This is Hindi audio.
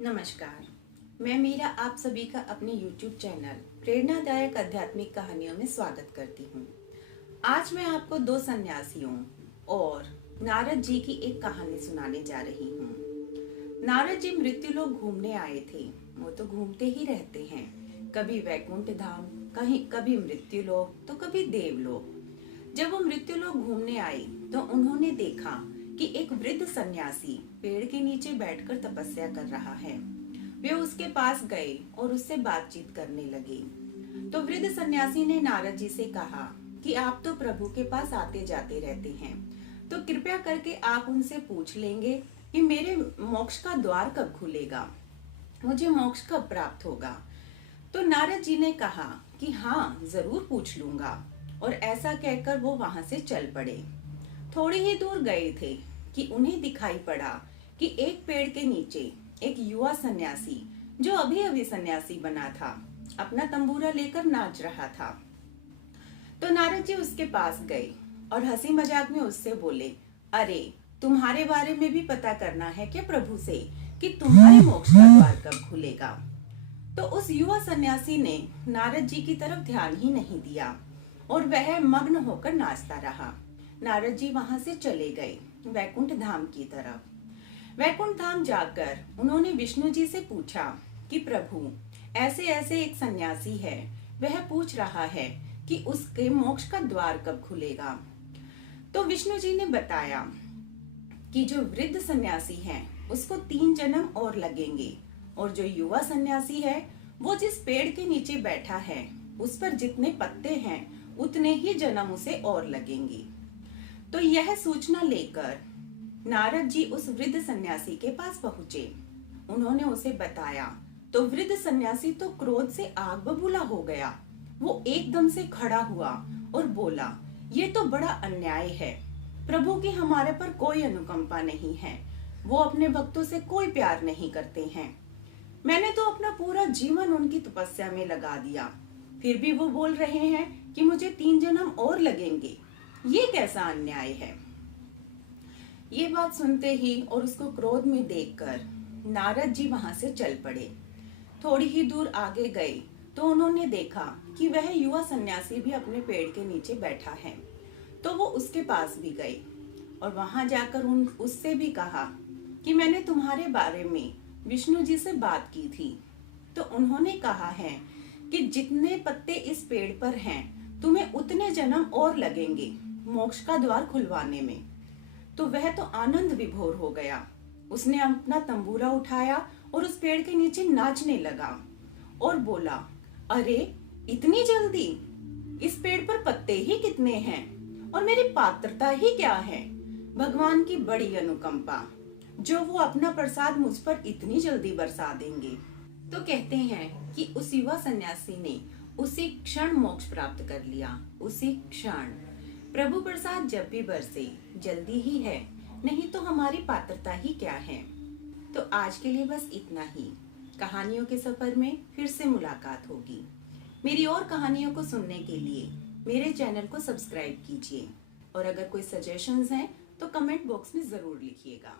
नमस्कार। मैं मीरा आप सभी का अपने YouTube चैनल प्रेरणादायक आध्यात्मिक कहानियों में स्वागत करती हूँ। आज मैं आपको दो सन्यासियों और नारद जी की एक कहानी सुनाने जा रही हूँ। नारद जी मृत्युलोक घूमने आए थे। वो तो घूमते ही रहते हैं, कभी वैकुंठ धाम, कभी मृत्युलोक तो कभी देवलोक। जब वो मृत्युलोक घूमने आए तो उन्होंने देखा कि एक वृद्ध सन्यासी पेड़ के नीचे बैठकर तपस्या कर रहा है। वे उसके पास गए और उससे बातचीत करने लगे। तो वृद्ध सन्यासी ने नारद जी से कहा कि आप तो प्रभु के पास आते जाते रहते हैं, तो कृपया करके आप उनसे पूछ लेंगे कि मेरे मोक्ष का द्वार कब खुलेगा, मुझे मोक्ष कब प्राप्त होगा। तो नारद जी ने कहा कि हाँ, जरूर पूछ लूंगा। और ऐसा कहकर वो वहां से चल पड़े। थोड़ी ही दूर गए थे कि उन्हें दिखाई पड़ा कि एक पेड़ के नीचे एक युवा सन्यासी, जो अभी अभी सन्यासी बना था, अपना तंबूरा लेकर नाच रहा था। तो नारद जी उसके पास गए और हंसी मजाक में उससे बोले, अरे तुम्हारे बारे में भी पता करना है क्या प्रभु से कि तुम्हारे मोक्ष का द्वार कब खुलेगा। तो उस युवा सन्यासी ने नारद जी की तरफ ध्यान ही नहीं दिया और वह मग्न होकर नाचता रहा। नारद जी वहां से चले गए वैकुंठ धाम की तरफ। वैकुंठ धाम जाकर उन्होंने विष्णु जी से पूछा कि प्रभु, ऐसे ऐसे एक सन्यासी है, वह पूछ रहा है कि उसके मोक्ष का द्वार कब खुलेगा। तो विष्णु जी ने बताया कि जो वृद्ध सन्यासी है उसको 3 जन्म और लगेंगे, और जो युवा सन्यासी है वो जिस पेड़ के नीचे बैठा है उस पर जितने पत्ते हैं उतने ही जन्म उसे और लगेंगे। तो यह सूचना लेकर नारद जी उस वृद्ध सन्यासी के पास पहुंचे। उन्होंने उसे बताया तो वृद्ध सन्यासी तो क्रोध से आग बबूला हो गया। वो एकदम से खड़ा हुआ और बोला, ये तो बड़ा अन्याय है। प्रभु की हमारे पर कोई अनुकंपा नहीं है, वो अपने भक्तों से कोई प्यार नहीं करते हैं। मैंने तो अपना पूरा जीवन उनकी तपस्या में लगा दिया, फिर भी वो बोल रहे हैं कि मुझे 3 जन्म और लगेंगे। ये कैसा अन्याय है। ये बात सुनते ही और उसको क्रोध में देखकर नारद जी वहां से चल पड़े। थोड़ी ही दूर आगे गए तो उन्होंने देखा कि वह युवा सन्यासी भी अपने पेड़ के नीचे बैठा है। तो वो उसके पास भी गए और वहां जाकर उससे भी कहा कि मैंने तुम्हारे बारे में विष्णु जी से बात की थी, तो उन्होंने कहा है कि जितने पत्ते इस पेड़ पर हैं तुम्हें उतने जन्म और लगेंगे मोक्ष का द्वार खुलवाने में। तो वह तो आनंद विभोर हो गया। उसने अपना तंबूरा उठाया और उस पेड़ के नीचे नाचने लगा और बोला, अरे इतनी जल्दी, इस पेड़ पर पत्ते ही कितने हैं और मेरी पात्रता ही क्या है। भगवान की बड़ी अनुकंपा, जो वो अपना प्रसाद मुझ पर इतनी जल्दी बरसा देंगे। तो कहते हैं कि उस युवा सन्यासी ने उसी क्षण मोक्ष प्राप्त कर लिया। उसी क्षण प्रभु प्रसाद जब भी बरसे जल्दी ही है, नहीं तो हमारी पात्रता ही क्या है। तो आज के लिए बस इतना ही। कहानियों के सफर में फिर से मुलाकात होगी। मेरी और कहानियों को सुनने के लिए मेरे चैनल को सब्सक्राइब कीजिए और अगर कोई सजेशंस हैं तो कमेंट बॉक्स में जरूर लिखिएगा।